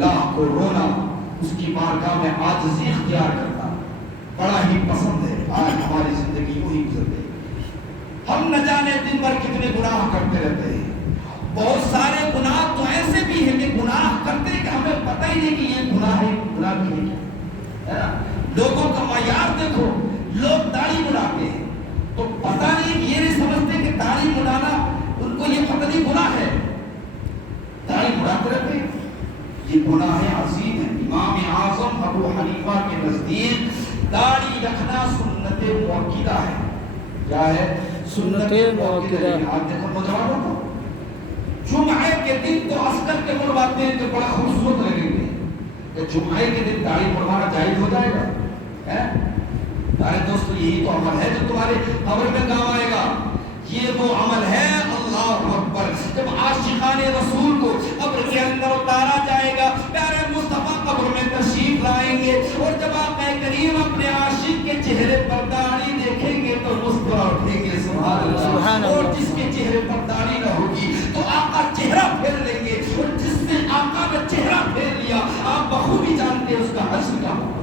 اللہ کو رونا اس کی بارگاہ میں عاجزی اختیار کرنا بڑا ہی پسند ہے. آج ہماری زندگی یوں ہی گزر گئی. ہم نہ جانے دن بھر کتنے گناہ کرتے رہتے ہیں. بہت سارے گناہ تو ایسے بھی ہیں کہ گناہ کرتے کہ ہمیں پتہ ہی نہیں کہ یہ گناہ ہے. گناہ کی ہے لوگوں کا معیار دیکھو. لوگ داڑھی مڑاتے ہیں تو پتہ نہیں، یہ نہیں سمجھتے کہ داڑھی مڑانا ان کو یہ پتہ نہیں گناہ ہے. داڑھی مڑاتے رہتے ہیں، یہ گناہ عظیم ہے. امام اعظم ابو حنیفہ کے نزدیک داڑھی رکھنا سنت مؤکدہ ہے. کیا ہے؟ سنت مؤکدہ. آپ دیکھو نوجوانوں کو جمعے کے دن تو عسکر کے مرواتے ہیں تو بڑا خوبصورت لگیں گے کہ جمعے کے دن داڑھی مروانا جائز ہو جائے گا. ارے دوستو یہی تو عمل ہے جو تمہارے قبر میں کام آئے گا. یہ وہ عمل ہے. اللہ اکبر. جب عاشقان رسول کو قبر کے اندر اتارا جائے گا، پیارے مصطفیٰ قبر میں تشریف لائیں گے، اور جب آقا کریم اپنے عاشق کے چہرے پر داڑھی دیکھیں گے تو مسکرا اٹھیں گے سبحان اللہ. اور جس کے چہرے پر داڑھی نہ ہوگی تو آقا چہرہ پھیر لیں گے، اور جس نے آقا کا چہرہ پھیر لیا آپ بخوبی جانتے ہیں اس کا حشر کیا ہوگا.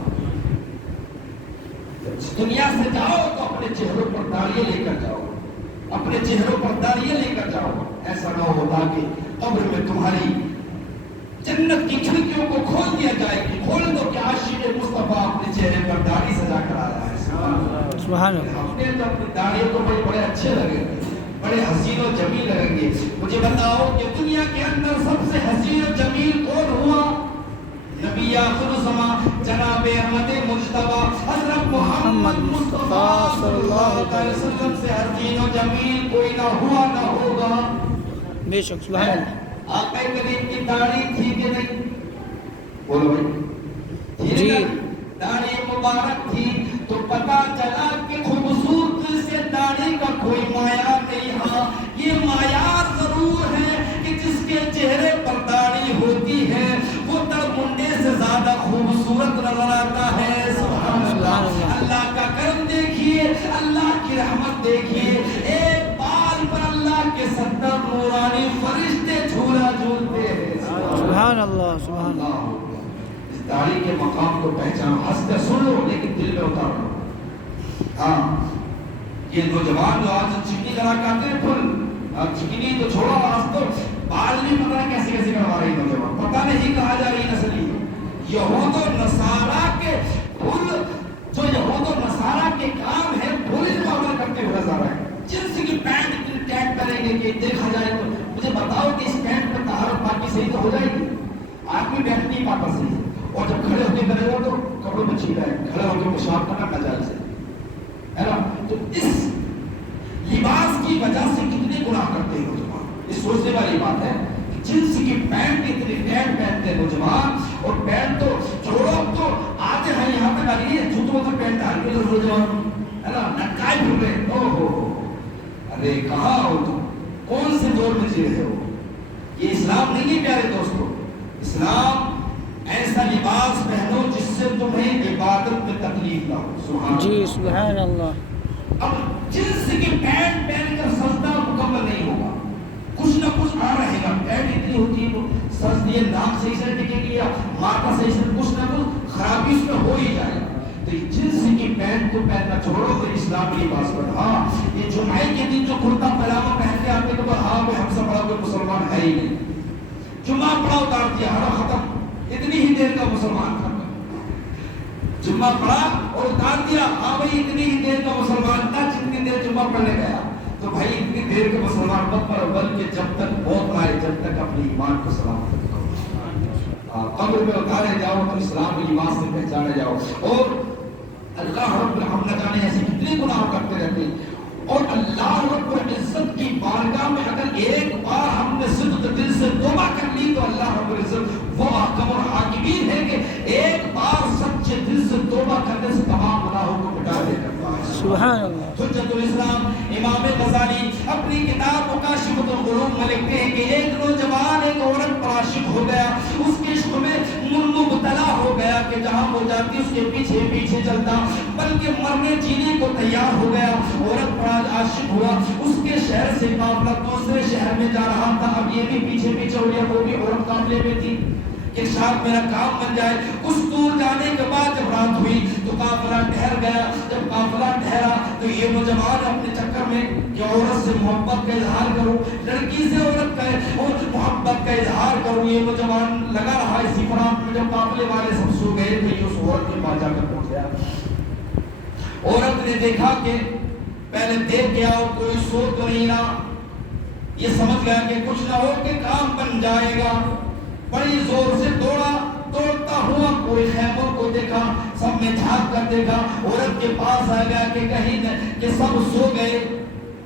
دنیا سے جاؤ تو اپنے چہروں پر داڑیاں لے کر جاؤ، اپنے چہروں پر داڑیاں لے کر جاؤ. ایسا نہ ہوتا کہ قبر میں تمہاری جنت کی کھڑکیوں کو کھول دیا جائے کہ کھول دو کہ عاشق مصطفیٰ اپنے چہرے پر داڑھی سجا کر آیا ہے. سبحان اللہ. ہم نے تو اپنی داڑھیوں کو بڑے اچھے لگیں گے، بڑے حسین و جمیل لگیں گے. مجھے بتاؤ کہ دنیا کے اندر سب سے حسین و جمیل کون ہوا؟ نبی آخر الزمان جناب احمد مجتبیٰ حضرت محمد مصطفیٰ صلی اللہ علیہ وسلم سے حسین و جمیل کوئی نہ ہوا نہ ہوگا. بے شک. سبحان اللہ. آقا کریم کی داڑھی تھی کہ نہیں؟ بولو بھائی. جی داڑھی مبارک تھی تو پتا چلا کہ خوبصورتی سے داڑھی کا کوئی معیار نہیں. ہاں یہ معیار ضرور ہے کہ جس کے چہرے پر داڑھی ہوتی ہے وہ تڑمنڈے سے زیادہ خوبصورت نظر آتا ہے. سبحان اللہ. اللہ کا کرم دیکھیے، اللہ کی رحمت دیکھیے. ایک بال پر اللہ کے 70 نورانی فرشتے جھولا جھولتے ہیں. سبحان اللہ. سبحان اللہ. اس داڑھی کے مقام کو پہچانو. ہنستے سن لو لیکن دل میں اتارو. ہاں یہ نوجوان جو آج چکنی کرا کرتے ہیں پھل، چکنی تو چھوڑا، آج تو بال نہیں پتہ کیسے کیسے کروا رہی نوجوان، پتہ نہیں کہا جا رہی نسلی. یہود و نصارہ کے پھل جو یہود و نصارہ کے کام ہے پھل ان کو عمل کرتے ہوئے نظر آئے. جنس کی پینٹ اتنی ٹائٹ کریں گے کہ دیکھا جائے تو مجھے بتاؤ کہ اس پینٹ میں طہارت پاکی صحیح تو ہو جائے گی؟ آدمی بیٹھ نہیں پاتا صحیح، اور جب کھڑے ہوتے کرے گا تو کپڑوں میں چھیلا ہے، کھڑے ہو کے پیشاب کرنا ناجائز ہے نا. تو اس لباس کی وجہ سے کتنے گناہ کرتے ہیں نوجوان. یہ سوچنے والی بات ہے کہ جنس کی پینٹ اتنی ٹائٹ پہنتے ہیں نوجوان، اور پینٹ تو چھوڑو تو آتے ہیں یہاں تک آ رہی ہے جوتوں سے پینٹ آ رہی ہے نوجوان ہے نا، نٹکائے پھر رہے. او ہو ارے کہاں ہو تم؟ کون سے دور میں جی رہے ہو؟ یہ اسلام نہیں ہے پیارے دوستو. اسلام ایسا لباس پہنو جس سے تمہیں عبادت میں تکلیف نہ ہو. سبحان جی سبحان اللہ. اب جنس کی پینٹ پہن کر سجدہ مکمل نہیں ہوگا، کچھ نہ کچھ آ رہے گا. پینٹ اتنی ہوتی ہے وہ سجدے ناک صحیح سے ٹکے گی یا ماتھا صحیح سے، کچھ نہ کچھ خرابی اس میں ہو ہی جائے گا. تو جنس کی پینٹ کو پہننا چھوڑو تو اسلامی لباس پر. ہاں یہ جمعے کے دن جو کرتا پجامہ پہن کے آتے تو ہاں میں ہم سے بڑا کوئی مسلمان ہے ہی نہیں. جمعہ پڑا اتار دیا، ہر ختم، اتنی ہی دیر کا مسلمان تھا. جمعہ پڑھا اور اتار دیا، ہاں بھائی اتنی ہی دیر کا مسلمان تھا جتنی دیر جمعہ پڑھنے گیا. تو بھائی اتنی دیر کے مسلمان مت پڑھو، بلکہ جب تک موت آئے جب تک اپنی ایمان کو سلامت رکھو. قبر میں اتارے جاؤ تو اسلام کی لباس سے پہچانے جاؤ. اور اللہ رب العالمین نہ جانے ایسے کتنے گناہ کرتے رہتے ہیں. اور اللہ رب العزت کی بارگاہ میں اگر ایک بار ہم نے صدق دل سے توبہ کر لی تو اللہ رب العزت وہ حکم اور حاکمین ہے کہ ایک بار سچے دل سے توبہ کرنے سے تمام گناہوں کو مٹا دے کرتا ہے. سبحان اللہ. حجت الاسلام امام غزالی اپنی کتاب مکاشفۃ القلوب میں لکھتے ہیں کہ ایک نوجوان ایک عورت پر عاشق ہو گیا، اس کے عشق میں مبتلا ہو گیا کہ جہاں وہ جاتی اس کے پیچھے پیچھے چلتا، بلکہ مرنے جینے کو تیار ہو گیا. عورت پر عاشق ہوا، اس کے شہر سے قافلہ دوسرے شہر میں جا رہا تھا. اب یہ بھی پیچھے پیچھے ہو گیا، وہ بھی عورت قافلے میں تھی. کہ شاید میرا کام بن جائے. کچھ دور جانے کے بعد جب رات ہوئی تو قافلہ ٹھہر گیا. جب قافلہ ٹھہرا تو یہ نوجوان اپنے چکر میں کہ عورت سے محبت کا اظہار کروں, لڑکی سے عورت کا محبت کا اظہار کروں, یہ نوجوان لگا رہا اسی فرات میں. جب قافلے والے سب سو گئے تو یہ اس عورت کے پاس جا کر پہنچ گیا. عورت نے دیکھا کہ پہلے دیکھ گیا اور کوئی سو تو نہیں رہا. یہ سمجھ گیا کہ کچھ نہ ہو کہ کام بن جائے گا. بڑی زور سے دوڑا, دوڑتا ہوا کوئی خیموں کو دیکھا, سب میں جھانک کر دیکھا. عورت کے پاس آ گیا کہ کہیں کہ سب سو گئے.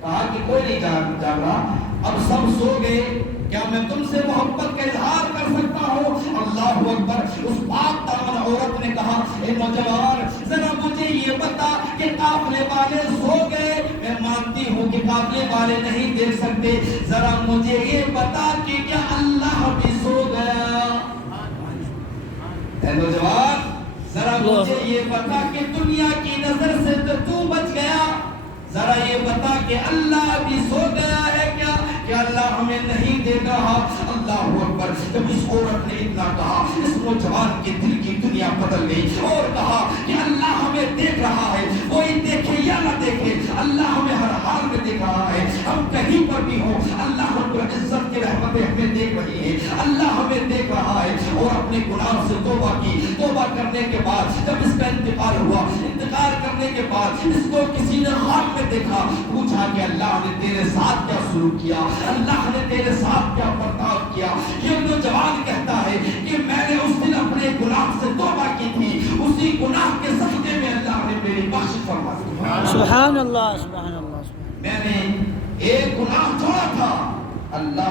کہا کہ کوئی نہیں جاگ رہا, اب سب سو گئے, کیا میں تم سے محبت کا اظہار کر سکتا ہوں؟ اللہ اکبر. اس پاک دامن عورت نے کہا, اے نوجوان ذرا مجھے یہ بتا کہ قافلے والے سو گئے, میں مانتی ہوں کہ قافلے والے نہیں دیکھ سکتے, ذرا مجھے یہ بتا کہ کیا اللہ بھی سو گیا؟ اے نوجوان ذرا مجھے یہ بتا کہ دنیا کی نظر سے تو بچ گیا, ذرا یہ بتا کہ اللہ بھی سو گیا ہے کیا, کہ اللہ ہمیں نہیں دیکھ رہا؟ اللہ اکبر. جب اس عورت نے اتنا کہا, اس نوجوان کے دل کی دنیا بدل گئی اور کہا کہ اللہ ہمیں دیکھ رہا ہے, کوئی دیکھے یا نہ دیکھے, اللہ ہمیں ہر حال میں دیکھ رہا ہے. ہم کہیں پر بھی ہوں, اللہ رب العزت کی رحمتیں ہمیں دیکھ رہی ہیں, اللہ ہمیں دیکھ رہا ہے. اور اپنے گناہ سے توبہ کی. توبہ کرنے کے بعد جب اس کا انتقال ہوا, انتقال کرنے کے بعد اس کو کسی نے خواب میں دیکھا, پوچھا کہ اللہ نے تیرے ساتھ کیا سلوک کیا, اللہ نے تیرے ساتھ کیا برتاؤ کیا؟ یہ نوجوان کہتا ہے کہ میں نے اس دن اپنے گناہ سے توبہ کی تھی, اسی گناہ کے صدقے میں اللہ نے میری بخشش فرما دی. سبحان اللہ, سبحان اللہ. میں نے ایک گناہ چھوڑا تھا, اللہ